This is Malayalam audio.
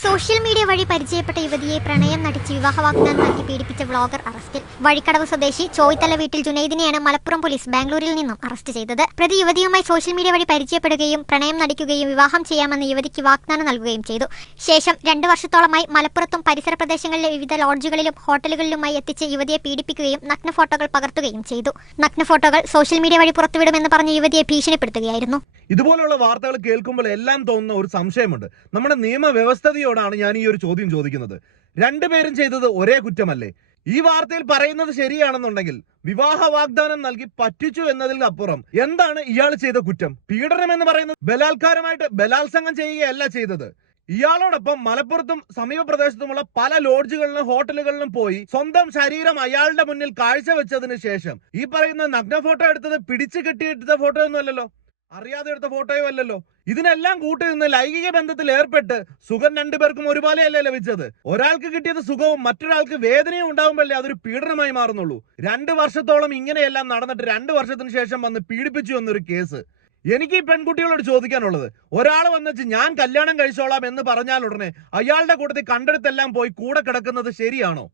സോഷ്യൽ മീഡിയ വഴി പരിചയപ്പെട്ട യുവതിയെ പ്രണയം നടിച്ച് വിവാഹ വാഗ്ദാനം നൽകി പീഡിപ്പിച്ച വ്ളോഗർ അറസ്റ്റിൽ. വഴിക്കടവ് സ്വദേശി ചോയ്ത്തല വീട്ടിൽ ജുനൈദിനെയാണ് മലപ്പുറം പോലീസ് ബാംഗ്ലൂരിൽ നിന്നും അറസ്റ്റ് ചെയ്തത്. പ്രതി യുവതിയുമായി സോഷ്യൽ മീഡിയ വഴി പരിചയപ്പെടുകയും പ്രണയം നടിക്കുകയും വിവാഹം ചെയ്യാമെന്ന് യുവതിക്ക് വാഗ്ദാനം നൽകുകയും ചെയ്തു. ശേഷം 2 വർഷത്തോളമായി മലപ്പുറത്തും പരിസര പ്രദേശങ്ങളിലെ വിവിധ ലോഡ്ജുകളിലും ഹോട്ടലുകളിലുമായി എത്തിച്ച് യുവതിയെ പീഡിപ്പിക്കുകയും നഗ്ന ഫോട്ടോകൾ പകർത്തുകയും ചെയ്തു. നഗ്ന ഫോട്ടോകൾ സോഷ്യൽ മീഡിയ വഴി പുറത്തുവിടുമെന്ന് പറഞ്ഞ് യുവതിയെ ഭീഷണിപ്പെടുത്തുകയായിരുന്നു. ഇതുപോലുള്ള വാർത്തകൾ കേൾക്കുമ്പോൾ എല്ലാം തോന്നുന്ന ഒരു സംശയമുണ്ട്. നമ്മുടെ നിയമവ്യവസ്ഥയോടാണ് ഞാൻ ഈ ഒരു ചോദ്യം ചോദിക്കുന്നത്. രണ്ടുപേരും ചെയ്തത് ഒരേ കുറ്റമല്ലേ? ഈ വാർത്തയിൽ പറയുന്നത് ശരിയാണെന്നുണ്ടെങ്കിൽ വിവാഹ വാഗ്ദാനം നൽകി പറ്റിച്ചു എന്നതിന് അപ്പുറം എന്താണ് ഇയാൾ ചെയ്ത കുറ്റം? പീഡനം എന്ന് പറയുന്നത് ബലാത്കാരമായിട്ട് ബലാത്സംഗം ചെയ്യുകയല്ല ചെയ്തത്. ഇയാളോടൊപ്പം മലപ്പുറത്തും സമീപ പ്രദേശത്തുമുള്ള പല ലോഡ്ജുകളിലും ഹോട്ടലുകളിലും പോയി സ്വന്തം ശരീരം അയാളുടെ മുന്നിൽ കാഴ്ചവെച്ചതിന് ശേഷം ഈ പറയുന്ന നഗ്ന ഫോട്ടോ എടുത്തത് പിടിച്ചു കെട്ടിയെടുത്ത ഫോട്ടോ ഒന്നും അല്ലല്ലോ, അറിയാതെ എടുത്ത ഫോട്ടോയോ അല്ലല്ലോ. ഇതിനെല്ലാം കൂട്ടി നിന്ന് ലൈംഗിക ബന്ധത്തിൽ ഏർപ്പെട്ട് സുഖം രണ്ടുപേർക്കും ഒരുപോലെയല്ലേ ലഭിച്ചത്? ഒരാൾക്ക് കിട്ടിയത് സുഖവും മറ്റൊരാൾക്ക് വേദനയും ഉണ്ടാവുമ്പോഴല്ലേ അതൊരു പീഡനമായി മാറുന്നുള്ളൂ. 2 വർഷത്തോളം ഇങ്ങനെയെല്ലാം നടന്നിട്ട് 2 വർഷത്തിന് ശേഷം വന്ന് പീഡിപ്പിച്ചു എന്നൊരു കേസ്. എനിക്ക് ഈ പെൺകുട്ടികളോട് ചോദിക്കാനുള്ളത്, ഒരാൾ വന്നിച്ച് ഞാൻ കല്യാണം കഴിച്ചോളാം എന്ന് പറഞ്ഞാൽ ഉടനെ അയാളുടെ കൂട്ടത്തിൽ കണ്ടെടുത്തെല്ലാം പോയി കൂടെ കിടക്കുന്നത് ശരിയാണോ?